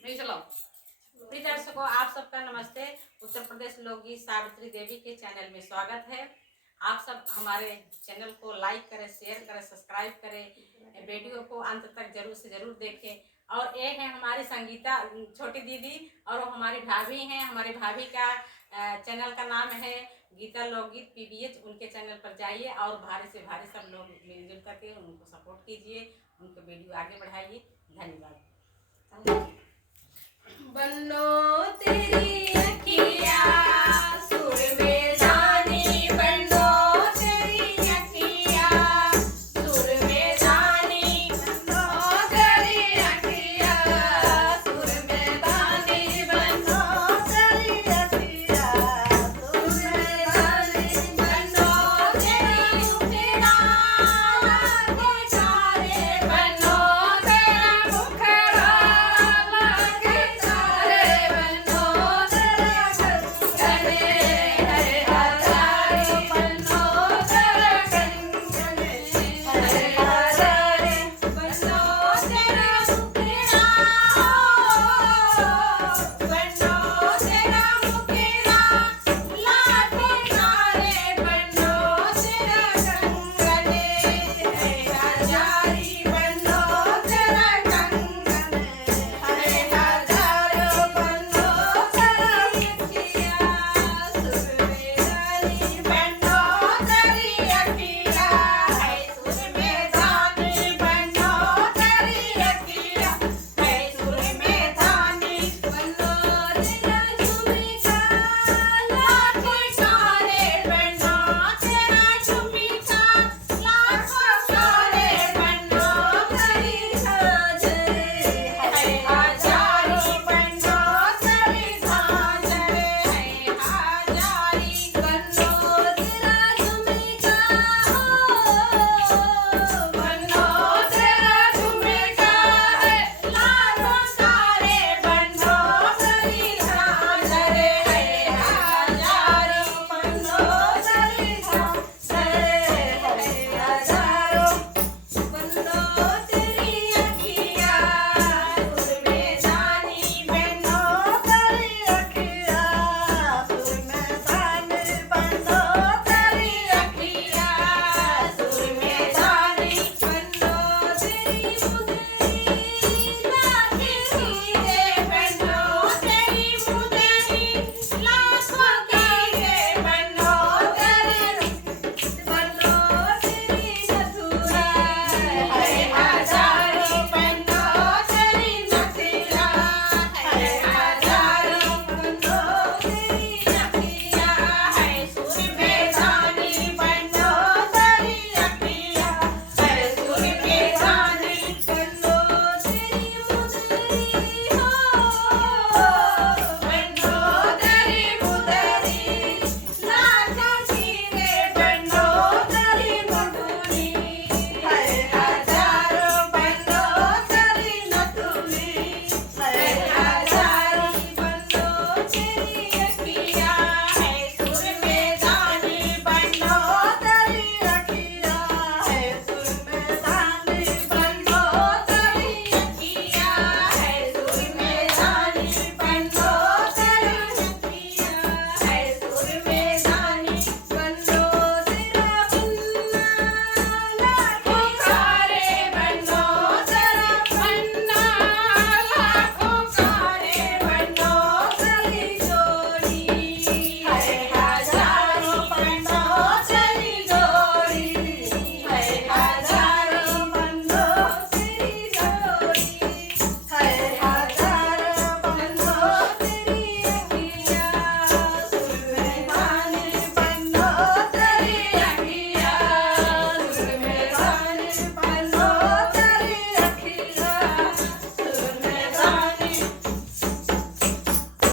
नहीं चलो। प्रिय दर्शकों, आप सबका नमस्ते। उत्तर प्रदेश लोकगीत सावित्री देवी के चैनल में स्वागत है। आप सब हमारे चैनल को लाइक करें, शेयर करें, सब्सक्राइब करें, वीडियो को अंत तक जरूर से जरूर देखें। और एक है हमारी संगीता छोटी दीदी, और वो हमारी भाभी हैं। हमारी भाभी का चैनल का नाम है गीता लोकगीत PBH। उनके चैनल पर जाइए और भारी से भारी सब लोग मिलजुल करके उनको सपोर्ट कीजिए, उनको वीडियो आगे बढ़ाइए। धन्यवाद।